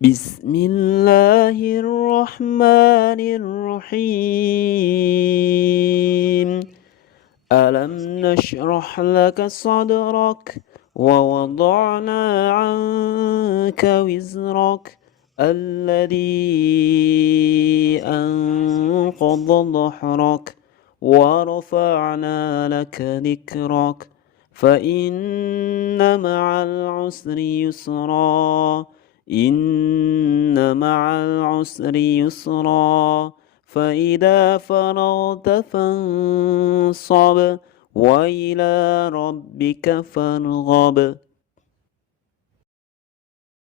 بسم الله الرحمن الرحيم. ألم نشرح لك صدرك ووضعنا عنك وزرك الذي أنقض ظهرك ورفعنا لك ذكرك فإن مع العسر يسرا إن مع العسر يسرا فإذا فرغت فانصب وإلى ربك فارغب.